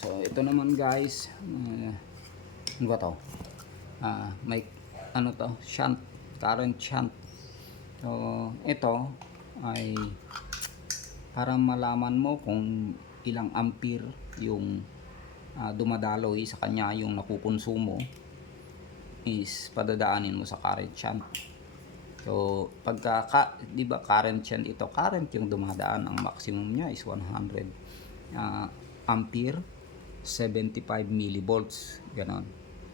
So ito naman guys, ano ba to? May ano to, shunt, current shunt. So ito ay para malaman mo kung ilang ampere yung dumadaloy sa kanya, yung nakukonsumo is padadaanin mo sa current shunt. So pagka di ba current shunt ito, current yung dumadaan, ang maximum niya is 100 ampere, 75 millivolts, ganon.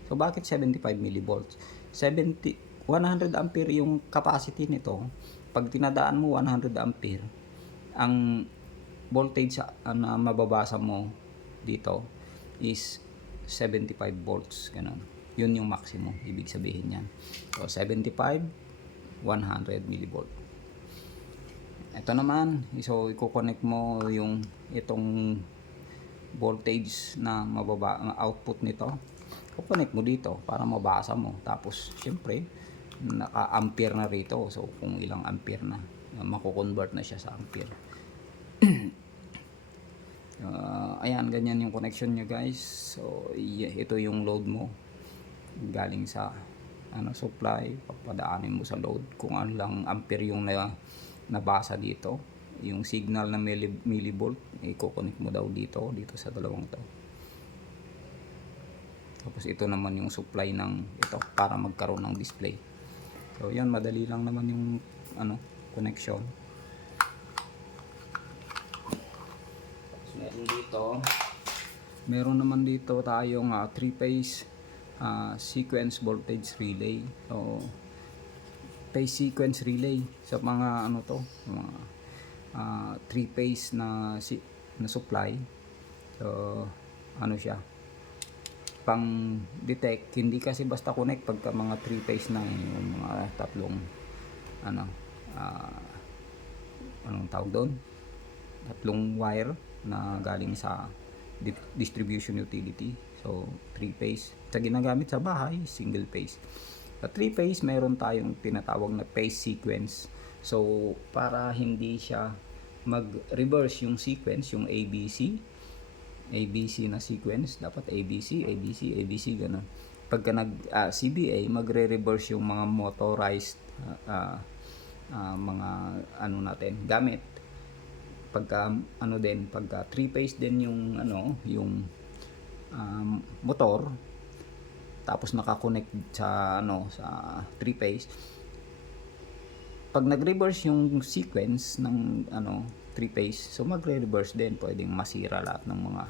So bakit 75 millivolts? 100 ampere yung capacity nito. Pag tinadaan mo 100 ampere, ang voltage na mababasa mo dito is 75 volts, ganon. Yun yung maximum, ibig sabihin yan. So 75, 100 millivolt. Ito naman, so i-connect mo yung itong voltage na mababa ang output nito, i-connect mo dito para mabasa mo. Tapos syempre naka-ampere na rito, so kung ilang ampere na, mako-convert na siya sa ampere. Ayan, ganyan yung connection nyo guys. So ito yung load mo galing sa supply, papadaanin mo sa load kung ano lang ampere yung nabasa dito. Yung signal na millivolt, i-connect mo daw dito sa dalawang to. Tapos ito naman yung supply ng ito para magkaroon ng display. So yan, madali lang naman yung connection. Tapos meron naman dito tayong 3-phase sequence voltage relay. So phase sequence relay sa mga mga 3-phase na supply. So siya, pang detect, hindi kasi basta connect pagka mga 3-phase na yung mga tatlong anong tawag doon, tatlong wire na galing sa distribution utility. So 3-phase sa ginagamit sa bahay, single phase. Sa 3-phase meron tayong tinatawag na phase sequence. So para hindi siya mag-reverse yung sequence, yung ABC na sequence, dapat ABC, ABC, ABC, ganun. Pagka CBA, magre-reverse yung mga motorized mga natin gamit. Pagka pagka 3-phase din yung yung motor, tapos nakakonect sa sa 3-phase, pag nag-reverse yung sequence ng 3-phase, so magre-reverse din, pwedeng masira lahat ng mga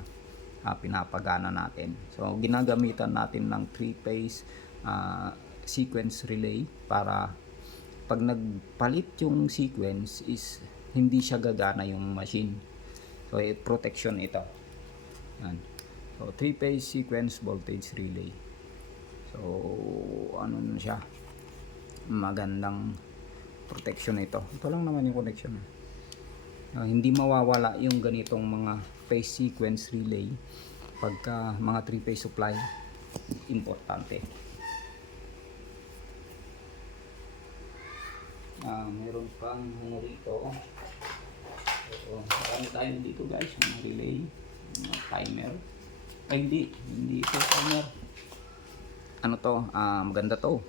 pinapagana natin. So ginagamitan natin ng 3-phase sequence relay para pag nagpalit yung sequence is hindi siya gagana yung machine. So protection ito. Yan. So 3-phase sequence voltage relay. So na siya, magandang protection ito. Ito lang naman yung connection. Hindi mawawala yung ganitong mga phase sequence relay pagka mga 3-phase supply. Importante. Meron pang rito. So, marami tayo dito guys, mga relay, mga timer. Ay hindi ito timer. Maganda to.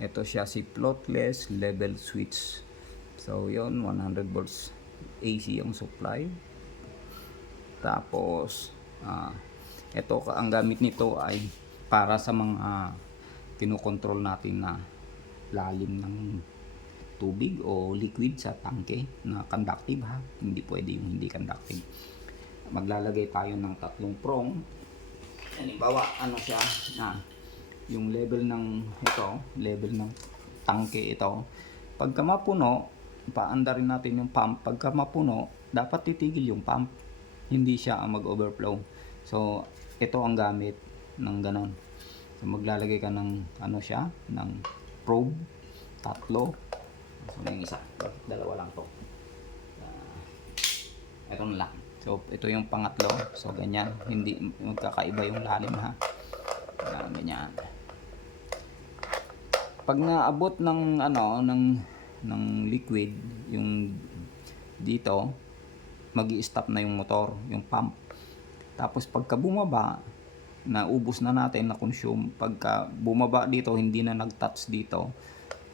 Ito siya, si floatless level switch. So yon, 100 volts AC ang supply. Tapos ito, ang gamit nito ay para sa mga kinokontrol natin na lalim ng tubig o liquid sa tangke na conductive, hindi pwede yung hindi conductive. Maglalagay tayo ng tatlong prong. Halimbawa siya, yung level ng level ng tangke ito. Pagka mapuno, paandarin natin yung pump. Pagka mapuno, dapat titigil yung pump, hindi siya mag-overflow. So ito ang gamit ng ganon. So maglalagay ka ng ng probe, tatlo. So yung isa, dalawa lang to. Ito na lang. So ito yung pangatlo. So ganyan, hindi magkakaiba yung lalim ganyan. Pag naabot ng ng liquid yung dito, magi-stop na yung motor, yung pump. Tapos pagka bumaba, naubos na natin, na consume. Pagka bumaba dito, hindi na nag-touch dito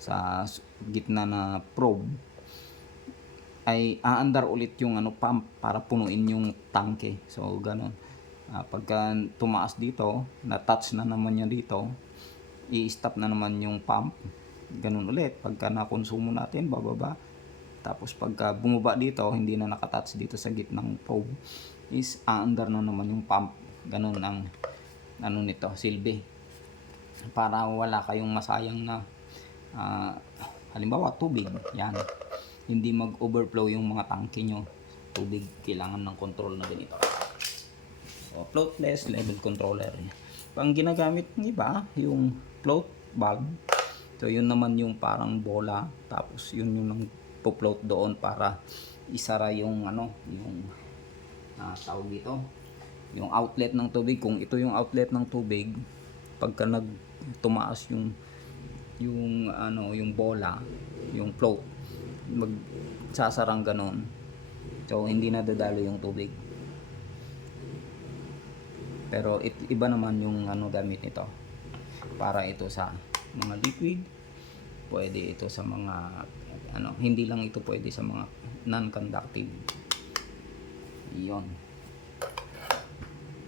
sa gitna na probe, ay aandar ulit yung pump para punuin yung tangke. So ganun. Pagka tumaas dito, na-touch na naman niya dito, i-stop na naman yung pump. Ganun ulit. Pagka nakonsumo natin, bababa. Tapos pagka bumaba dito, hindi na nakatouch dito sa gitnang probe, is aandar na naman yung pump. Ganun ang nito, silbi. Para wala kayong masayang na halimbawa tubig. Yan. Hindi mag-overflow yung mga tangke nyo. Tubig, kailangan ng control na ganito. So, floatless level controller. Pang ginagamit ng iba, yung float valve. So, yun naman yung parang bola. Tapos, yun yung po-float doon para isara yung yung tawag dito, yung outlet ng tubig. Kung ito yung outlet ng tubig, pagka tumaas yung bola, yung float, magsasarang ganon. So hindi na dadalo yung tubig. Pero iba naman yung gamit nito. Para ito sa mga liquid, pwede ito sa mga hindi lang ito pwede sa mga non-conductive. Iyon.